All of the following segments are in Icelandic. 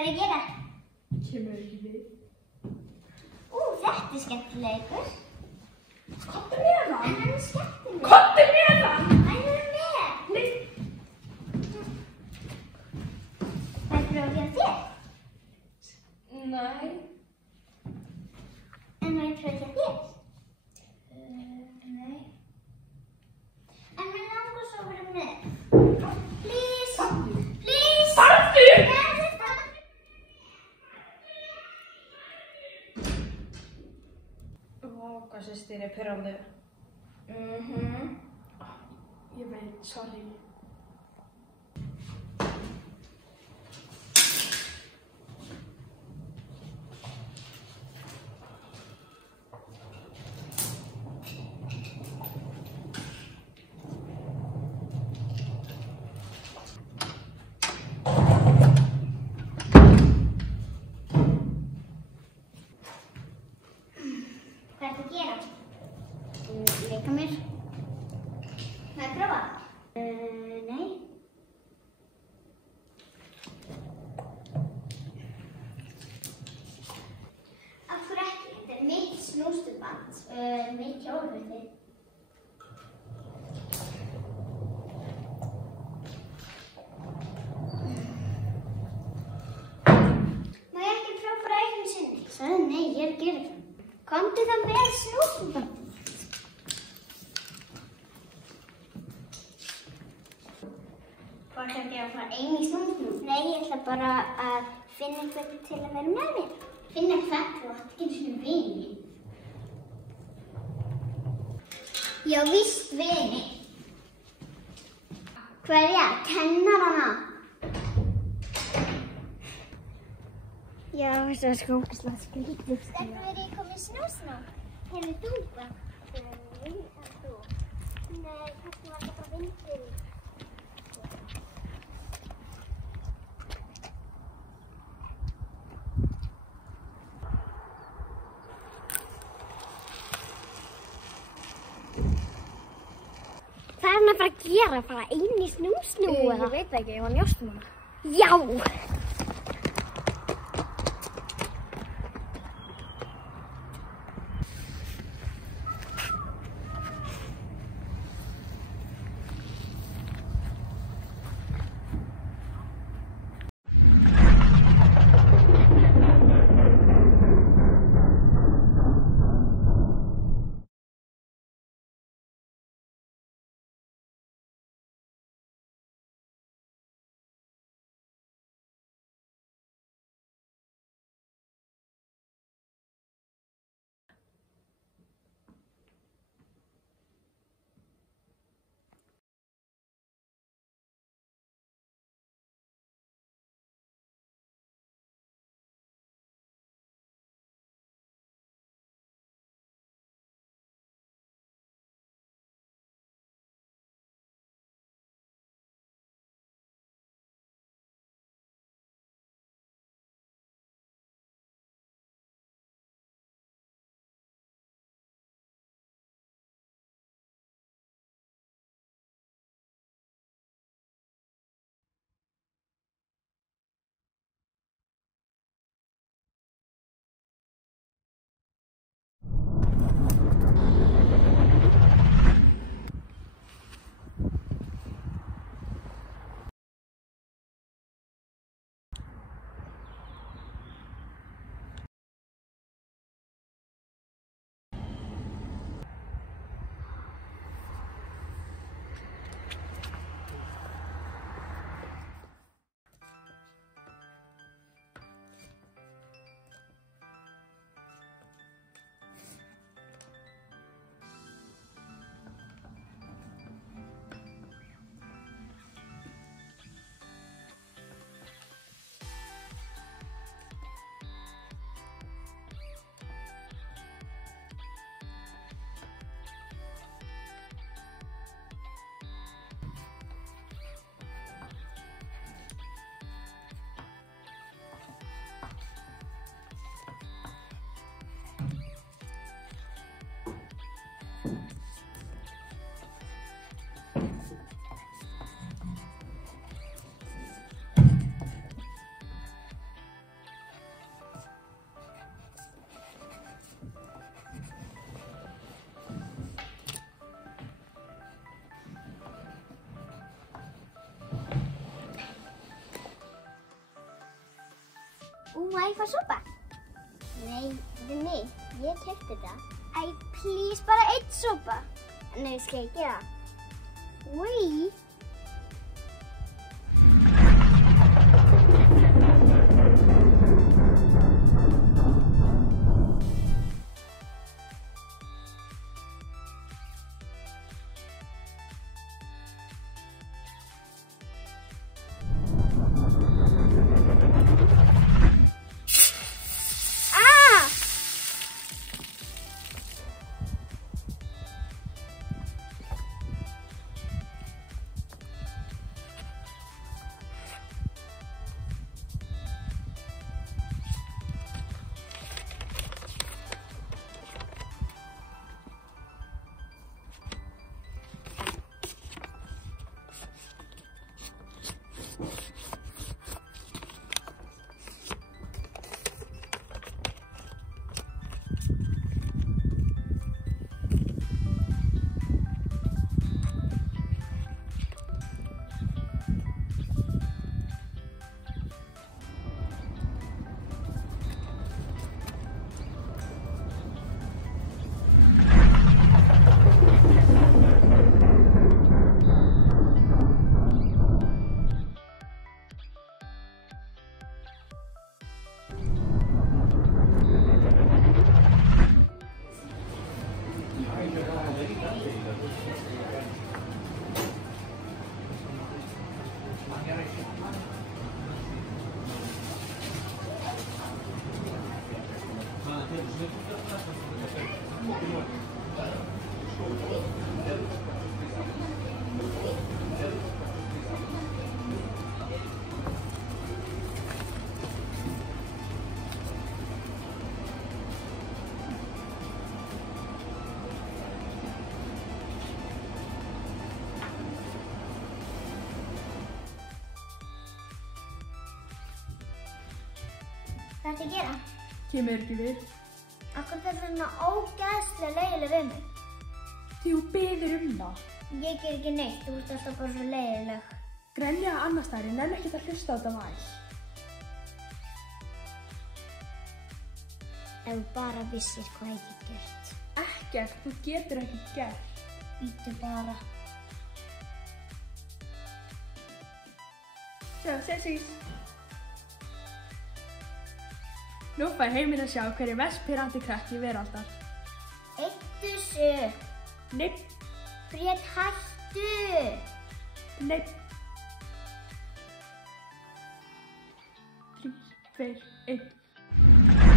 Hvað er að gera? Kemur ekki við. Þetta er skemmtilegur. Komdu með hann. En hann er skemmtilegur. Komdu með hann. Hann er með. Nei. Hvað er að gera þér? Nei. En hvað er að gera þér? Nei. En mér langar svo að vera með. Please. Farðu. Please. Farðu. Hvað systir er pirrandi? Ég veit, sorry. Hvað er að gera? Leika mér. Má ég prófa? Nei. Af hverju ekki? Þetta er mitt snústuband. Mitt hjólhauti. Má ég ekki prófa bara einu sinni? Sagði nei, ég er að gera það. Komdu þá með snústuband. Hvað ætlar ég að fara einu í snústuband? Nei, ég ætla bara að finna eitthvað til að vera með mér. Finna hvað? Þú átt ekki einu sinni vini. Já, víst vini. Hverja? Kennarana? Já, það er sko ógeðslega skrítið. Stelpur, er ég komin snú? Hefur þú eitthvað? Nei, en þú? Nei, kannski var þetta bara vindur. Hvað er hann að fara að gera? Fara einu í snú? Ég veit ekki, ég var njóstum hana. Já! ég fá sopa? Nei, þetta er mitt. Ég keypti þetta. Æ, please, bara einn sopa. Nei, skal ég gera? Oi. Hvað ertu að gera? Kemur ekki við. Akkur þetta er svona ógeðslega leiðileg við mig. Því þú biður það. Ég ger ekki neitt, þú ert alltaf bara svo leiðileg. Grenja annars staðar, ég nenni ekkert að hlusta á þetta væl. Ef þú bara vissir hvað ég get gert. Ekkert, þú getur ekkert gert. Bíddu bara. Sjá, sessís. Nú fær heiminn að sjá hver er mest pirrandi krakki veraldar. Eittu sig. Nei, Bríet, hættu. nei. 3, 2, 1.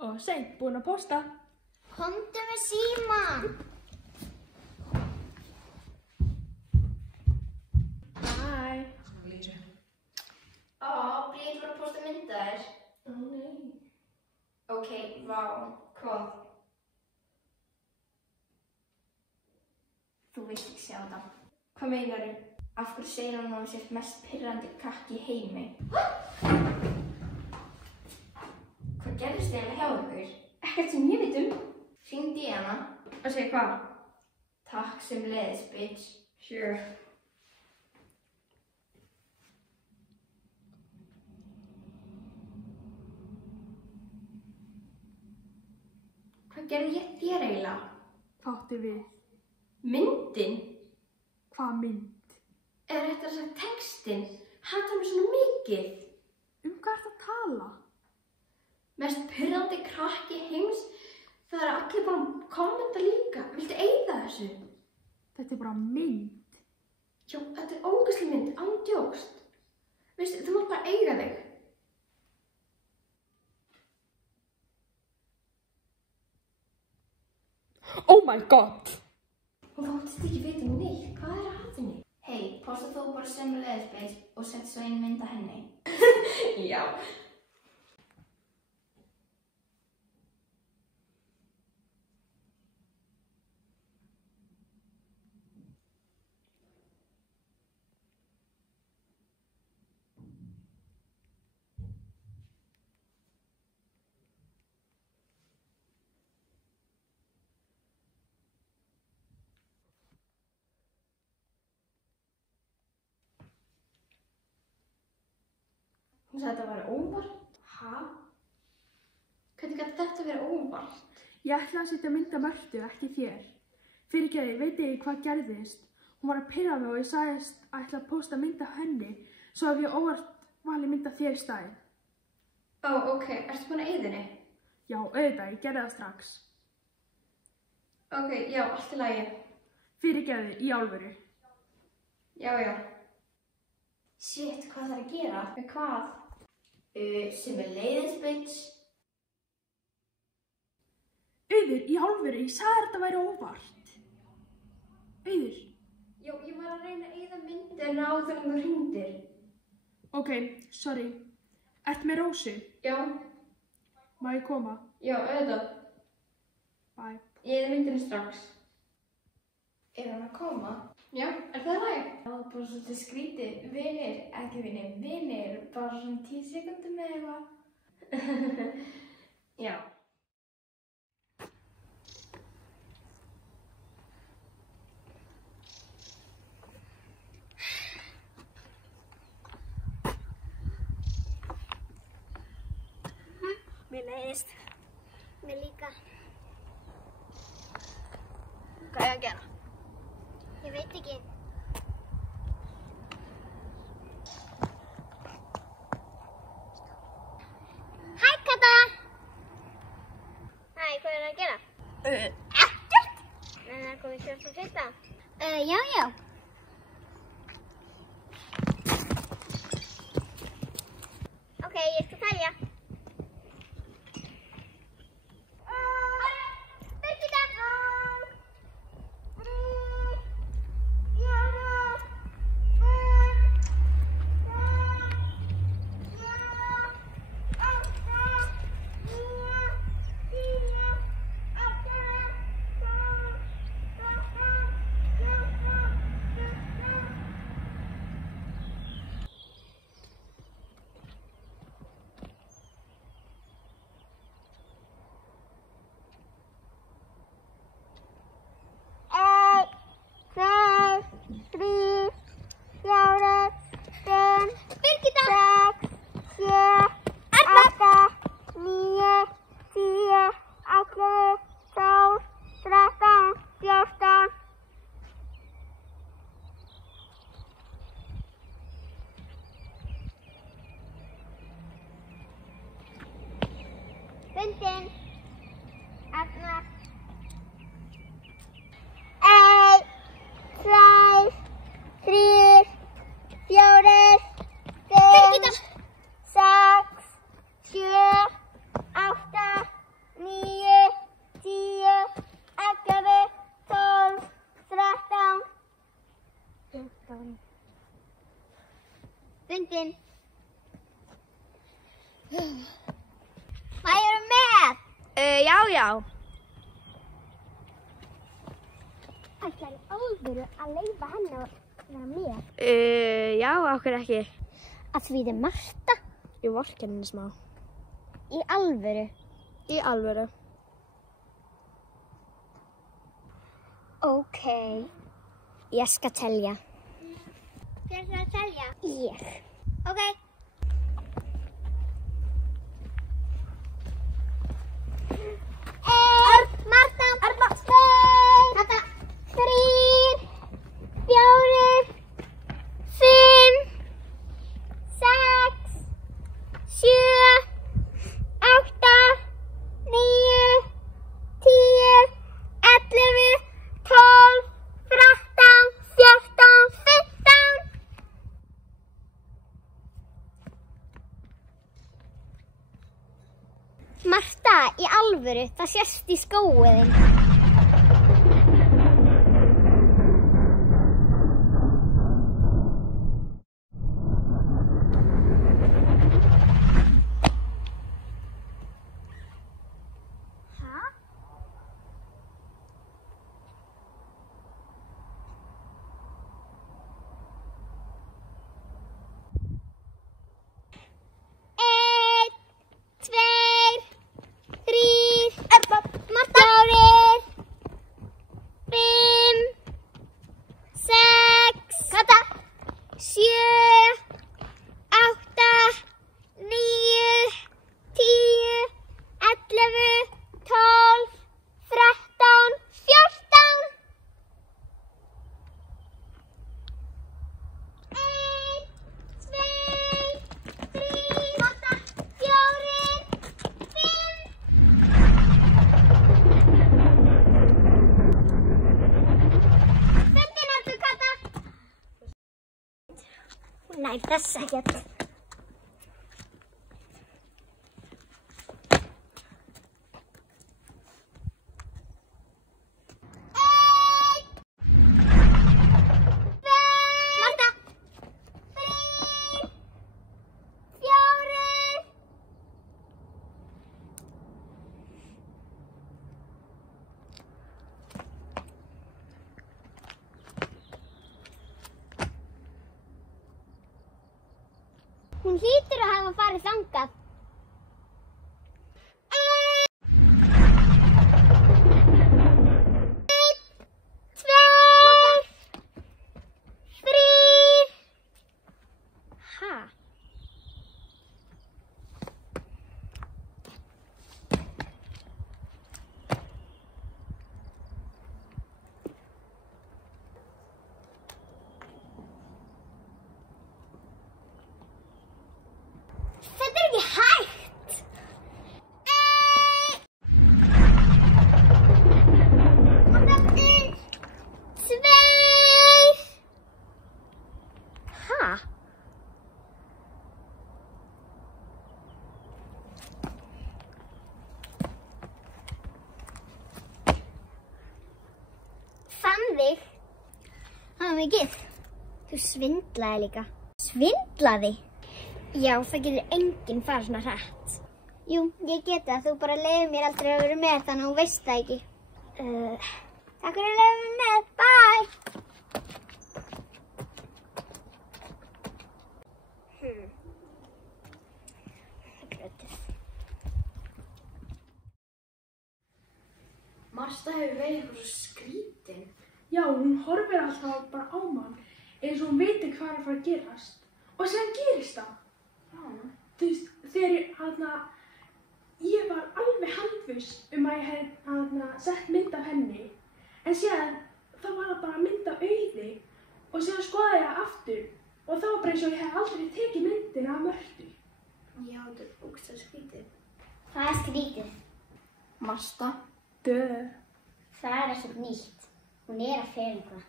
Og seint, búin að posta. Komdu með símann. Bye. Bríet var að posta myndaðir. Ó nei. Ok, vá, hvað? Þú vilt ekki sjá það. Hvað meinarðu? Af hverju segir hann að hún sé mest pirrandi krakki í heimi? Hvað gerðist eiginlega hjá ykkur? Ekkert sem ég veit um. Hringdi í hana. Og segja hvað? Takk sem leiðis, bitch. Sure. Hvað gerði ég þér eiginlega? Hvað áttu við? Myndin? Hvað mynd? Eða réttar að segja textin? Hatar mig svona mikið. Hvað ertu að tala? Mest pirrandi krakki heims. Það er allir bara að kommenta líka. Viltu eyða þessu? Þetta er bara mynd. Já, þetta er ógeðsleg mynd, ándjókst. Veistu, þú mátt bara eiga þig. Oh my god! Og þú áttist ekki vita neitt. Hvað er að henni? Hei, posta þú bara sömuleiðis, bitch, og sett svo einu mynd af henni. Já. Hún sagði að þetta væri óvart. Hæ? Hvernig gæti þetta verið óvart? Ég ætlaði að setja mynd af Mörtu, ekki þér. Fyrirgeðu, veit ég hvað gerðist. Hún var að pirra mig og ég sagðist að ætla að posta mynd af henni, svo að ég óvart valið mynd af þér í staðinn. Ó, ok. Ertu búin að eyða henni? Já, auðvitað, ég gerði það strax. Ok, já, allt í lagi. Fyrirgeðu, í alvöru. Já, já. Shit, hvað þarf að gera? Með hvað? Sem leiðis, bitch. Auður, í alvöru, ég sagði þetta væri óvart. Auður. Já, ég var að reyna að eyða myndina áður en þú hringdir. Ok, sorry. Ertu með Rósu? Já. Má ég koma? Já, auðvitað. Bye. Ég eyði myndina strax. Er hann að koma? Já, er það lagi? Já, bara svolítið skrítið. Vinir, ekki vinir, vinir. Bara svona 10 sekundum eða eitthvað. Já. Mér leiðist. Mér líka. Hvað er að gera? Ég veit ekki. Hæ, Kata! Hæ, hvað er að gera? Ekkert! Það er komið 14:15. Já, já. Ok, ég skal telja. Fundin. Agnar. 1, 2, 3, 4, 5, 6, 7, 8, 9, 10, 11, 12, 13, 14. Fundin. Má ég vera með? Já, já. Ætlar í alvöru að leyfa henni að vera með? Já, okkur ekki. Að því þið Marta? Ég vorkenni henni smá. Í alvöru? Í alvöru. Ok. Ég skal telja. Hver er það að telja? Ég. Ok. Marta, Arna, Kata, 3, 4, 5, 6, 7, 8, 9, 10, 11, 12, 13, 14, 15. Marta, í alvöru, það sést í skóiðin. Hæ? Einn, tveir, 3, Marta, 4, Nei, þess ekkert. Hún hlýtur að hafa farið þangað. 1, 2, 3. Ha? Þetta ekki hægt. 1, 2. Ha? Fann þig. Það mikið. Þú svindlaði líka. Svindlaði? Já, það getur enginn farið svona hratt. Jú, ég get það. Þú bara leyfir mér aldrei að vera með þannig að þú veist það ekki. Takk fyrir að leyfa mér með. Bye! Grötið. Marta hefur verið eitthvað svo skrítin. Já, hún horfir alltaf bara á mann eins og hún veit ekki hvað er að fara að gerast. Og síðan gerist það. Þú veist, þegar ég var alveg handviss að ég hef sett mynd af henni. En síðan þá var það bara mynd af Auði og síðan skoðaði ég það aftur og þá var bara eins og ég hef aldrei tekið myndina af Mörtu. Já, þetta er ógeðslega skrítið. Það er skrítið. Marta? Það er ekkert nýtt. Hún er að fyrir eitthvað.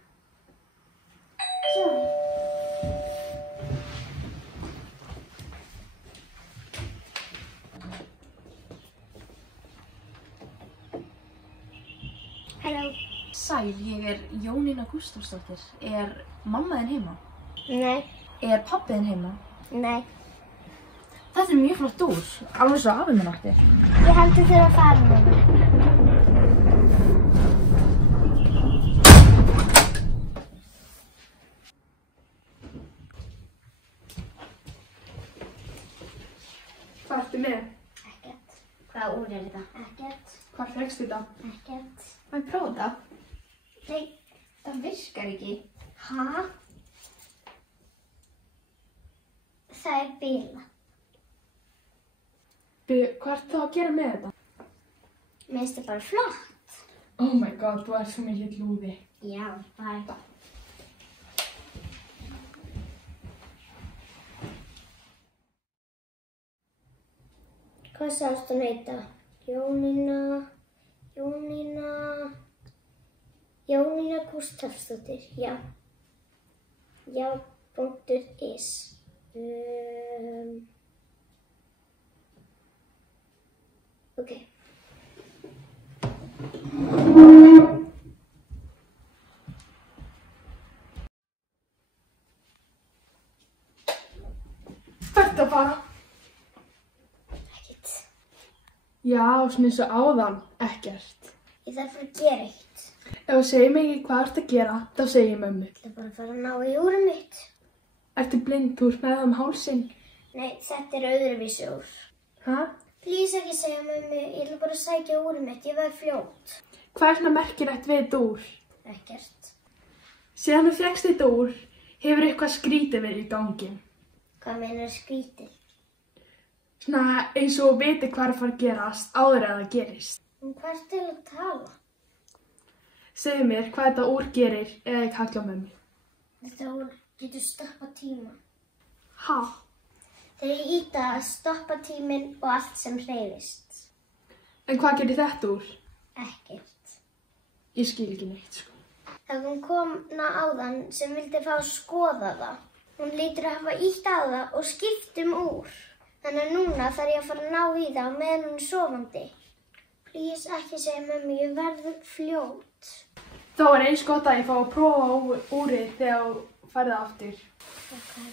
Halló. Sæl, ég er Jónína Gústafsdóttir. Er mamma þín heima? Nei. Er pabbi þinn heima? Nei. Þetta er mjög flott dúr, alveg svo afi minn átti. Ég held að þurfa að fara núna. Hvað ertu með? Ekkert. Hvaða úr er þetta? Ekkert. Hvar fékkstu þetta? Ekkert. Má ég prófa þetta? Nei. Það virkar ekki. Ha? Það er bila. Hvað ertu þá að gera með þetta? Mér finnst þetta bara flott. Oh my god, þú ert svo mikið lúði. Já, bye. Hvað sást hún heita? Jónína Gústafsdóttir, já. Já, .is. Ok. Hvert að fara? Ekkert. Já, svona eins og áðan, ekkert. Ég þarf að gera eitt. Ef þú segir mig ekki hvað ertu að gera, þá segir ég mömmu. Ég ætla bara að fara að ná í úrið mitt. Ertu blind, þú ert með það hálsinn? Nei, þetta er öðruvísi úr. Hæ? Please ekki segja mömmu, ég ætla bara að sækja úrið mitt, ég verð fljót. Hvað er svona merkilegt við þetta úr? Ekkert. Síðan þú fékkst þetta úr, hefur eitthvað skrítið verið í gangi. Hvað meinar skrítið? Svona eins og þú veitir hvað er að fara að gerast áður en það gerist. Hvað er til að tala? Segðu mér hvað þetta úr gerir eða ég kalla á mömmu. Þetta úr getur stoppað tíma. Ha? Þeir íta að stoppa tíminn og allt sem hreyfist. En hvað gerir þetta úr? Ekkert. Ég skil ekki neitt, sko. Það kom kona áðan sem vildi fá að skoða það. Hún lítur að hafa ýtt á það og skipt úr. Þannig að núna þarf ég að fara að ná í það meðan hún er sofandi. Please, ekki segja mömmu, ég verð fljót. Þá er eins gott að ég fá að prófa úrið þegar þú færð það aftur. Okay.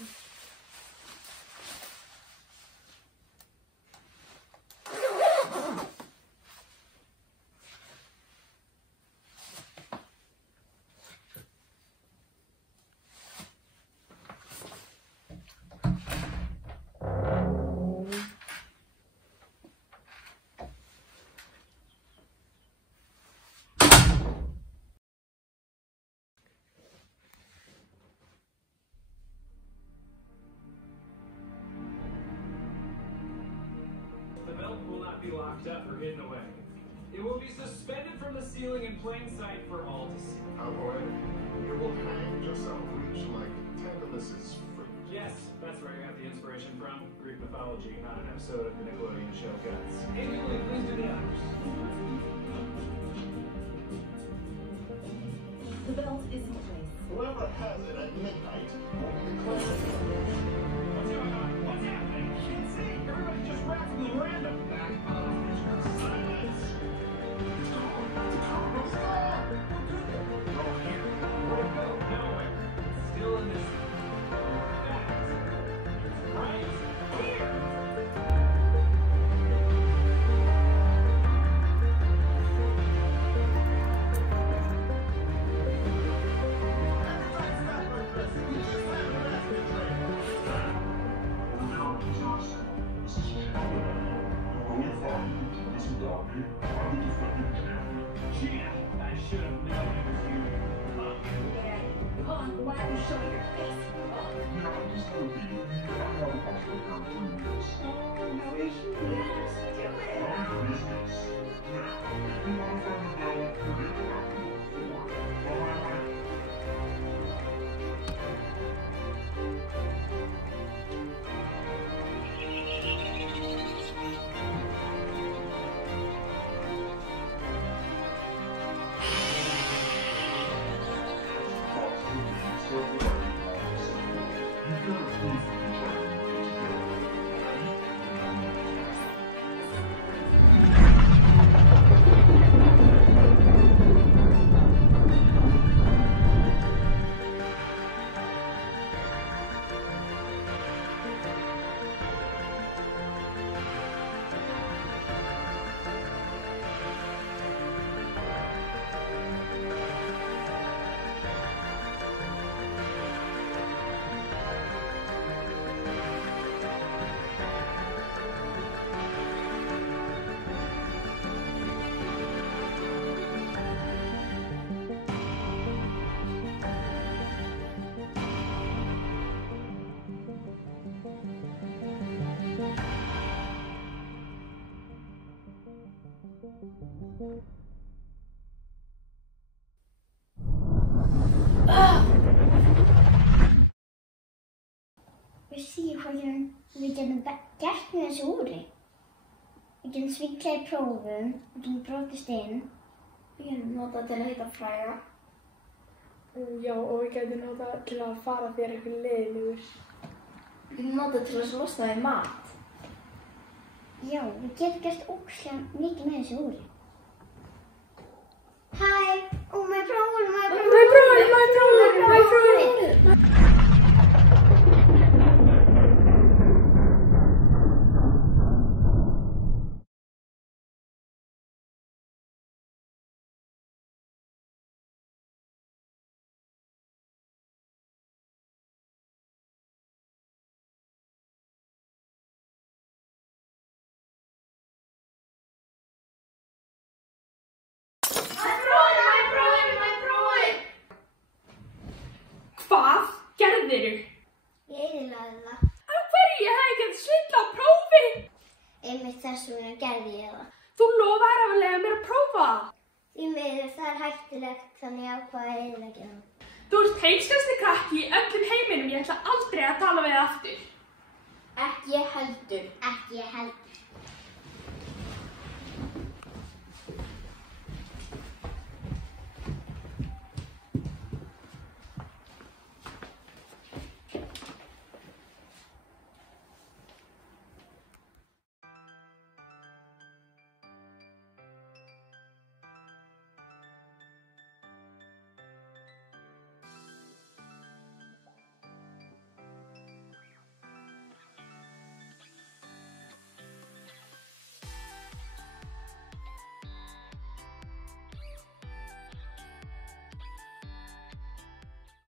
Be locked up or hidden away. It will be suspended from the ceiling in plain sight for all to see. Oh boy, you will hang yourself reach like Tantalus's fruit. Yes, that's where I got the inspiration from. Greek mythology, not an episode of the Nickelodeon show Guts. Amy, will you please do the honors? The belt is in place. Whoever has it at midnight will be declared. What's going on? What's happening? Can't see. Everybody just rapidly random. Silence! It's gone! It's gone! It's gone! Oh, here. Where'd it go? Nowhere. It's still in this. Fact. It's right here. I should have known it was you. Punk, why are you showing your face? Oh, no issue. Yes, do it. Veistu hvað við getum gert með þessu úri? Við getum sviklað í prófum, við getum brotist inn. Við getum notað til að hitta fræga. Já, og við getum notað til að fara þér eitthvað leiðilegur. Við getum notað til að losna við mat. Já, við getum gert ógeðslega mikið með þessu úri. Hi! Oh, my problem, my problem! My problem, my problem, my problem! Hvað gerðirðu? Ég eyðilagði það. Af hverju? Ég hef ekki svindlað á prófi! Einmitt þess vegna gerði ég það. Þú lofaðir að leyfa mér að prófa það. Því miður það er hættulegt, þannig ég ákvað að eyðileggja það. Þú ert heimskasti krakki í öllum heiminum. Ég ætla aldrei að tala við þig aftur. Ekki ég heldur.